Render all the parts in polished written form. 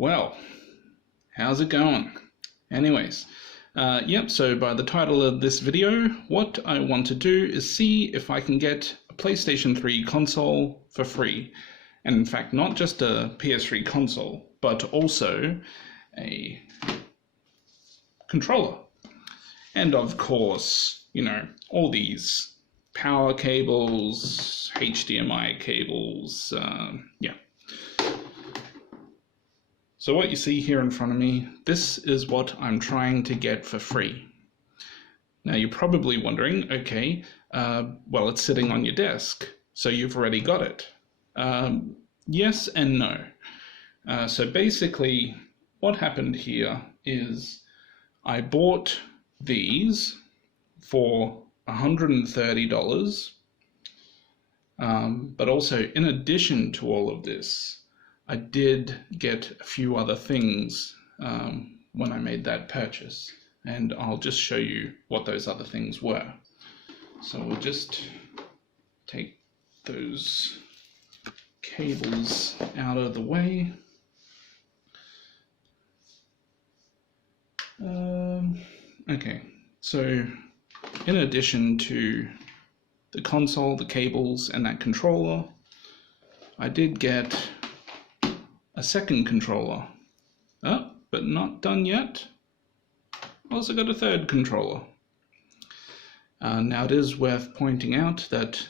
Well, how's it going? Anyways, so by the title of this video, what I want to do is see if I can get a PlayStation 3 console for free. And in fact, not just a PS3 console, but also a controller. And of course, all these power cables, HDMI cables, So what you see here in front of me, this is what I'm trying to get for free. Now you're probably wondering, okay, well, it's sitting on your desk, so you've already got it. Yes and no. So basically, what happened here is I bought these for $130, but also in addition to all of this, I did get a few other things when I made that purchase, and I'll just show you what those other things were. So we'll just take those cables out of the way. Okay, so in addition to the console, the cables, and that controller, I did get a second controller. Oh, but not done yet. Also got a third controller. Now it is worth pointing out that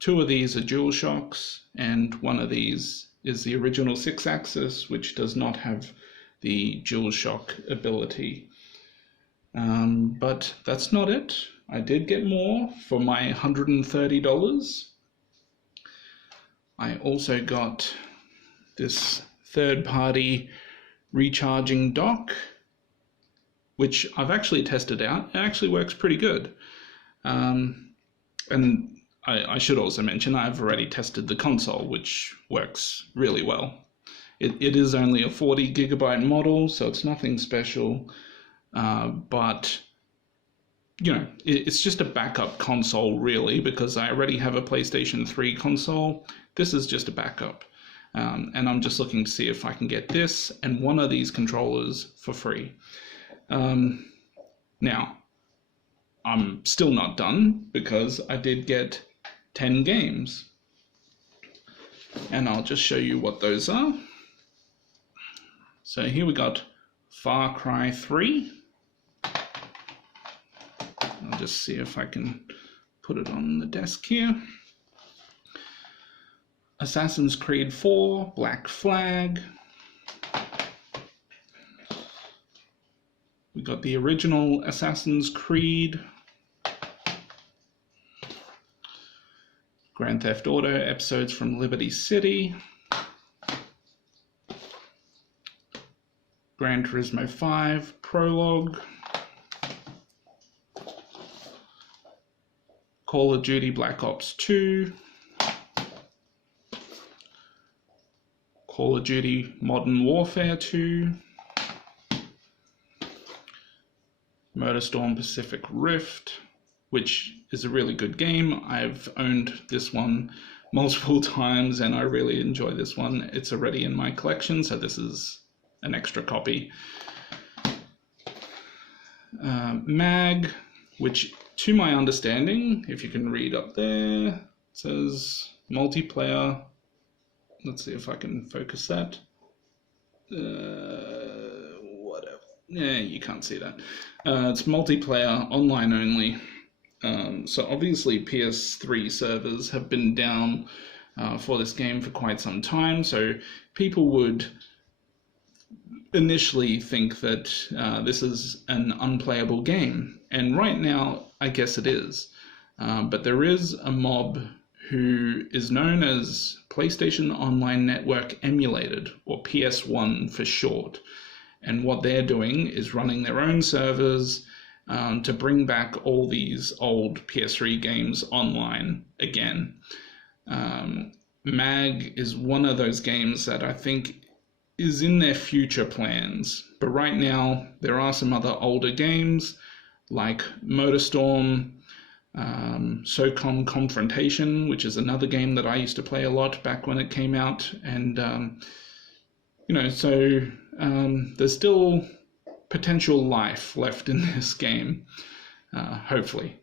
two of these are DualShocks and one of these is the original 6-axis, which does not have the DualShock ability. But that's not it. I did get more for my $130. I also got this third-party recharging dock, which I've actually tested out. It actually works pretty good. And I should also mention I've already tested the console, which works really well. It is only a 40 gigabyte model, so it's nothing special, but it's just a backup console really, because I already have a PlayStation 3 console. This is just a backup. And I'm just looking to see if I can get this and one of these controllers for free. Now, I'm still not done because I did get 10 games. And I'll just show you what those are. So here we got Far Cry 3. I'll just see if I can put it on the desk here. Assassin's Creed 4, Black Flag. We got the original Assassin's Creed. Grand Theft Auto episodes from Liberty City. Gran Turismo 5, Prologue. Call of Duty Black Ops 2. Call of Duty Modern Warfare 2, Motorstorm Pacific Rift, which is a really good game. I've owned this one multiple times and I really enjoy this one. It's already in my collection, so this is an extra copy. MAG, which to my understanding, if you can read up there, it says multiplayer. Let's see if I can focus that. Whatever. Yeah, you can't see that. It's multiplayer, online only. So obviously PS3 servers have been down for this game for quite some time. So people would initially think that this is an unplayable game. And right now, I guess it is. But there is a mob who is known as PlayStation Online Network Emulated, or PS1 for short. And what they're doing is running their own servers to bring back all these old PS3 games online again. MAG is one of those games that I think is in their future plans. But right now, there are some other older games like Motorstorm, SOCOM Confrontation, which is another game that I used to play a lot back when it came out, and so there's still potential life left in this game, hopefully.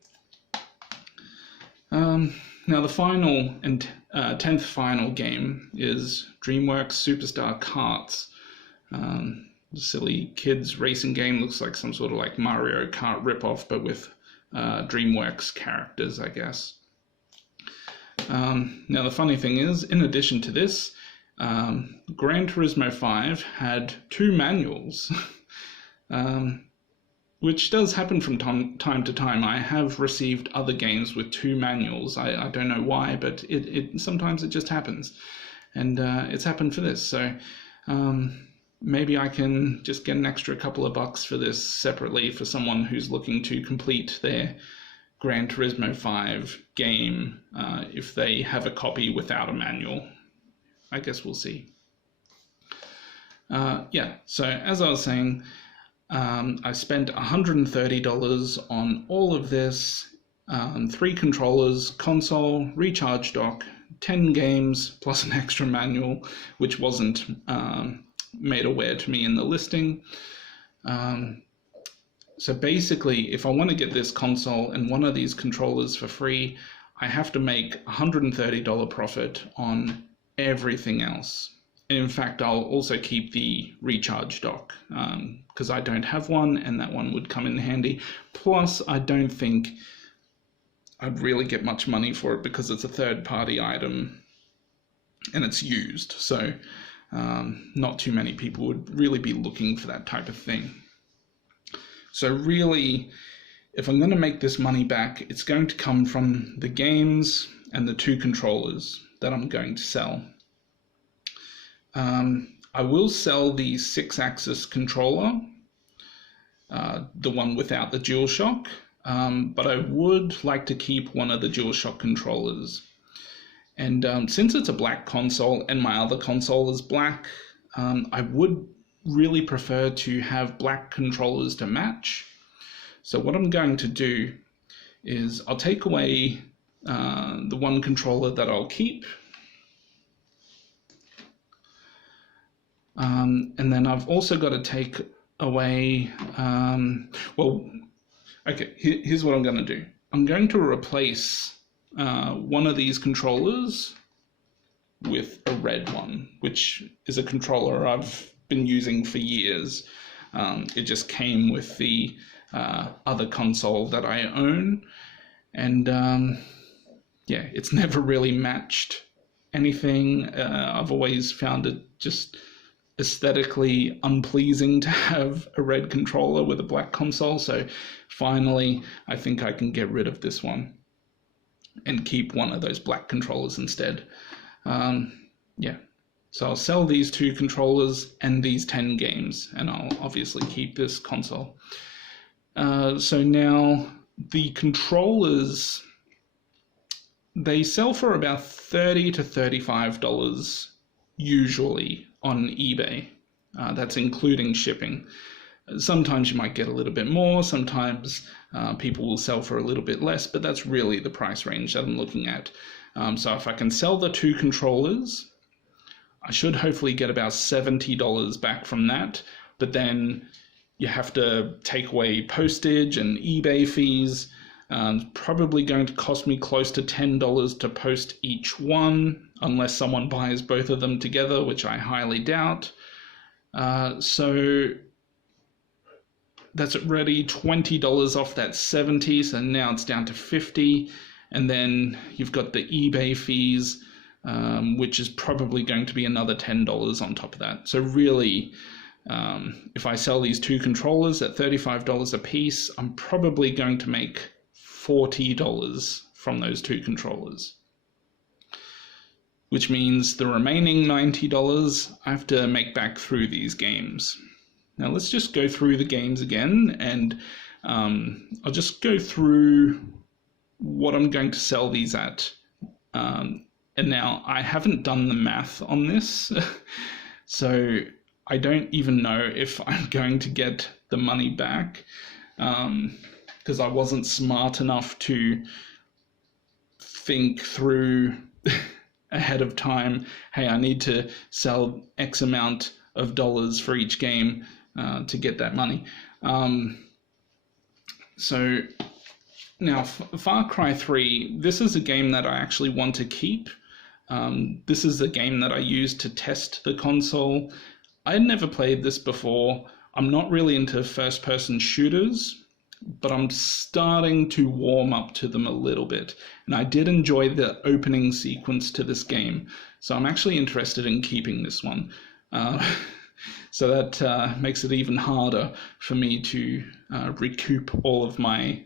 Now the final and 10th final game is DreamWorks Superstar Karts. Silly kids racing game, looks like some sort of like Mario Kart ripoff, but with DreamWorks characters, I guess. Now the funny thing is, in addition to this, Gran Turismo 5 had 2 manuals, which does happen from time to time. I have received other games with 2 manuals. I don't know why, but sometimes it just happens, and it's happened for this. So maybe I can just get an extra couple of bucks for this separately for someone who's looking to complete their Gran Turismo 5 game if they have a copy without a manual. I guess we'll see. So as I was saying, I spent $130 on all of this, 3 controllers, console, recharge dock, 10 games, plus an extra manual, which wasn't made aware to me in the listing. So basically, if I want to get this console and one of these controllers for free, I have to make $130 profit on everything else. And in fact, I'll also keep the recharge dock because I don't have one, and that one would come in handy. Plus, I don't think I'd really get much money for it because it's a third-party item and it's used. So not too many people would really be looking for that type of thing. So really, if I'm going to make this money back, it's going to come from the games and the 2 controllers that I'm going to sell. I will sell the 6-axis controller, the one without the DualShock, but I would like to keep one of the DualShock controllers. And since it's a black console and my other console is black, I would really prefer to have black controllers to match. So what I'm going to do is I'll take away the one controller that I'll keep, and then I've also got to take away, here's what I'm going to do. I'm going to replace one of these controllers with a red one, which is a controller I've been using for years. It just came with the other console that I own, and it's never really matched anything. I've always found it just aesthetically unpleasing to have a red controller with a black console, so finally I think I can get rid of this one and keep one of those black controllers instead. So I'll sell these 2 controllers and these 10 games, and I'll obviously keep this console. So now the controllers, they sell for about $30 to $35 usually on eBay. That's including shipping. Sometimes you might get a little bit more, sometimes people will sell for a little bit less, but that's really the price range that I'm looking at. So if I can sell the 2 controllers, I should hopefully get about $70 back from that, but then you have to take away postage and eBay fees. Probably going to cost me close to $10 to post each one, unless someone buys both of them together, which I highly doubt. So that's already $20 off that 70, so now it's down to 50, and then you've got the eBay fees, which is probably going to be another $10 on top of that. So really, if I sell these 2 controllers at $35 a piece, I'm probably going to make $40 from those 2 controllers, which means the remaining $90 I have to make back through these games. Now let's just go through the games again, and I'll just go through what I'm going to sell these at. And now I haven't done the math on this, so I don't even know if I'm going to get the money back, because I wasn't smart enough to think through ahead of time, hey, I need to sell X amount of dollars for each game to get that money. So now Far Cry 3, this is a game that I actually want to keep. This is a game that I used to test the console. I had never played this before. I'm not really into first-person shooters, but I'm starting to warm up to them a little bit. And I did enjoy the opening sequence to this game, so I'm actually interested in keeping this one. So that makes it even harder for me to recoup all of my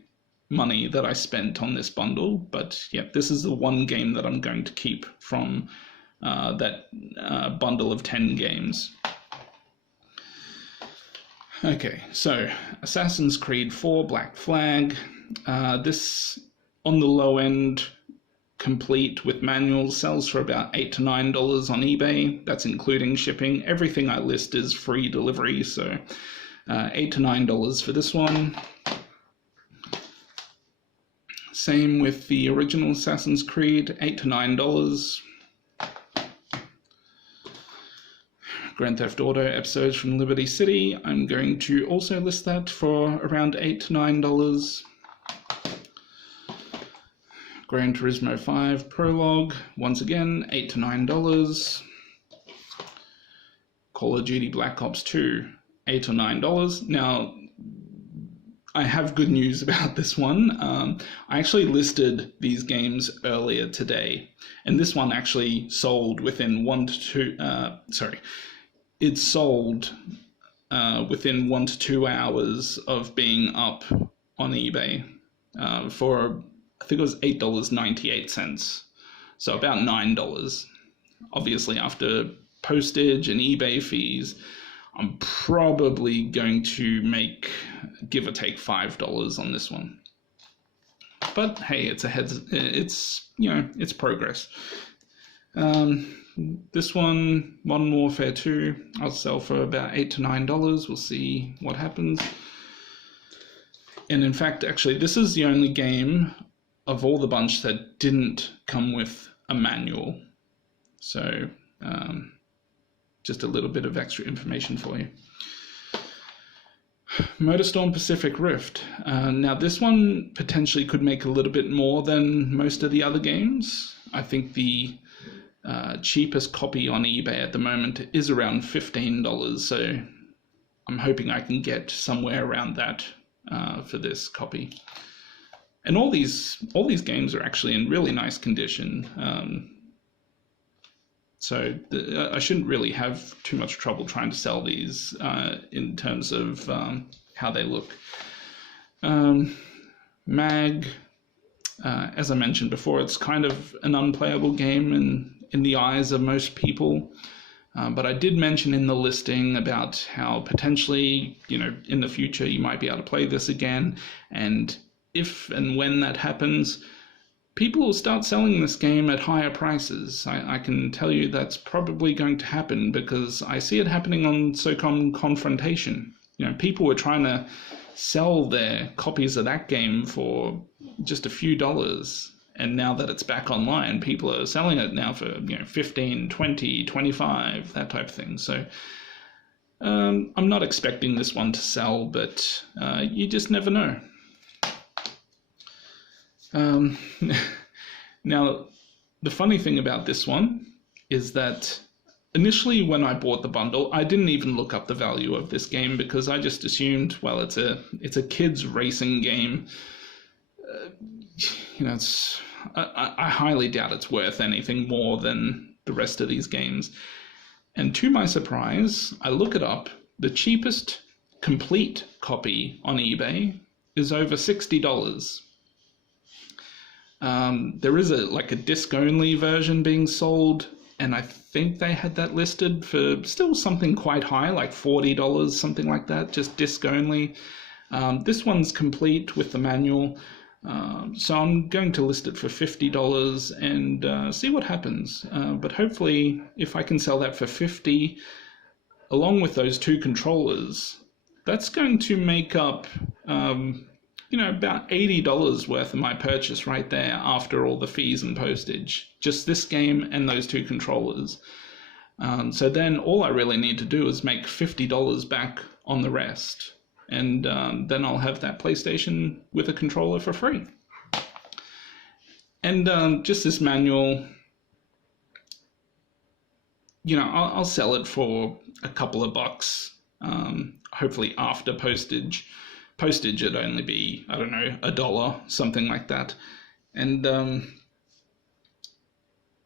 money that I spent on this bundle. But yeah, this is the one game that I'm going to keep from that bundle of 10 games. Okay, so Assassin's Creed 4 Black Flag. This, on the low end, complete with manual, sells for about $8 to $9 on eBay. That's including shipping. Everything I list is free delivery, so $8 to $9 for this one. Same with the original Assassin's Creed, $8 to $9. Grand Theft Auto episodes from Liberty City. I'm going to also list that for around $8 to $9. Gran Turismo 5 Prologue, once again, $8 to $9. Call of Duty Black Ops 2, $8 to $9. Now, I have good news about this one. I actually listed these games earlier today, and this one actually sold within it sold within 1 to 2 hours of being up on eBay for, I think it was $8.98, so about $9. Obviously, after postage and eBay fees, I'm probably going to make, give or take, $5 on this one. But hey, it's it's progress. This one, Modern Warfare 2, I'll sell for about $8 to $9. We'll see what happens. And in fact, actually, this is the only game of all the bunch that didn't come with a manual. So, just a little bit of extra information for you. Motorstorm Pacific Rift. Now, this one potentially could make a little bit more than most of the other games. I think the cheapest copy on eBay at the moment is around $15, so I'm hoping I can get somewhere around that for this copy. And all these games are actually in really nice condition, so I shouldn't really have too much trouble trying to sell these in terms of how they look. Mag, as I mentioned before, it's kind of an unplayable game in the eyes of most people. But I did mention in the listing about how potentially, in the future you might be able to play this again. And if and when that happens, people will start selling this game at higher prices. I can tell you that's probably going to happen because I see it happening on SOCOM Confrontation. People were trying to sell their copies of that game for just a few dollars. And now that it's back online, people are selling it now for 15, 20, 25, that type of thing. So I'm not expecting this one to sell, but you just never know. Now, the funny thing about this one is that initially when I bought the bundle, I didn't even look up the value of this game because I just assumed, well, it's a kids racing game. I highly doubt it's worth anything more than the rest of these games. And to my surprise, I look it up. The cheapest complete copy on eBay is over $60. There is a disc-only version being sold, and I think they had that listed for still something quite high, like $40, something like that, just disc-only. This one's complete with the manual. So I'm going to list it for $50 and see what happens. But hopefully, if I can sell that for $50, along with those two controllers, that's going to make up, about $80 worth of my purchase right there after all the fees and postage. Just this game and those two controllers. So then all I really need to do is make $50 back on the rest. And then I'll have that PlayStation with a controller for free. And just this manual, you know, I'll sell it for a couple of bucks, hopefully after postage. Postage would only be, I don't know, $1, something like that. And,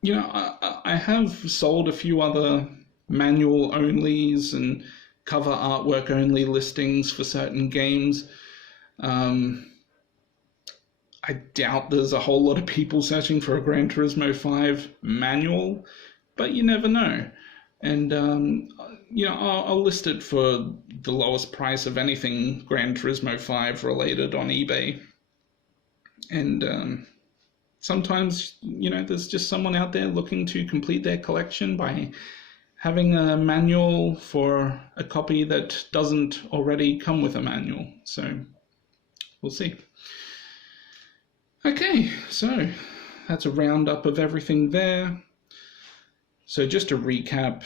you know, I have sold a few other manual onlys and cover artwork only listings for certain games. I doubt there's a whole lot of people searching for a Gran Turismo 5 manual, but you never know. And, you know, I'll list it for the lowest price of anything Gran Turismo 5 related on eBay. And sometimes, you know, there's just someone out there looking to complete their collection by having a manual for a copy that doesn't already come with a manual. So we'll see. Okay, so that's a roundup of everything there. So just to recap,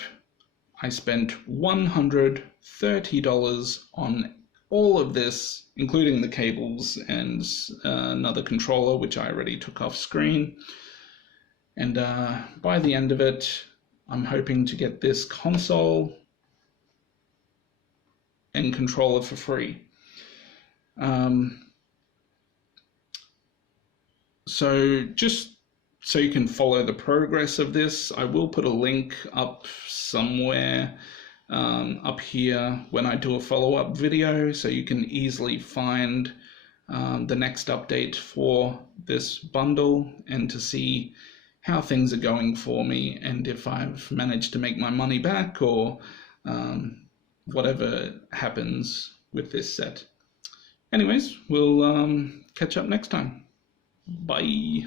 I spent $130 on all of this, including the cables and another controller, which I already took off screen. And by the end of it, I'm hoping to get this console and controller for free. So just so you can follow the progress of this, I will put a link up somewhere up here when I do a follow-up video, so you can easily find the next update for this bundle and to see how things are going for me and if I've managed to make my money back or whatever happens with this set. Anyways, we'll catch up next time. Bye.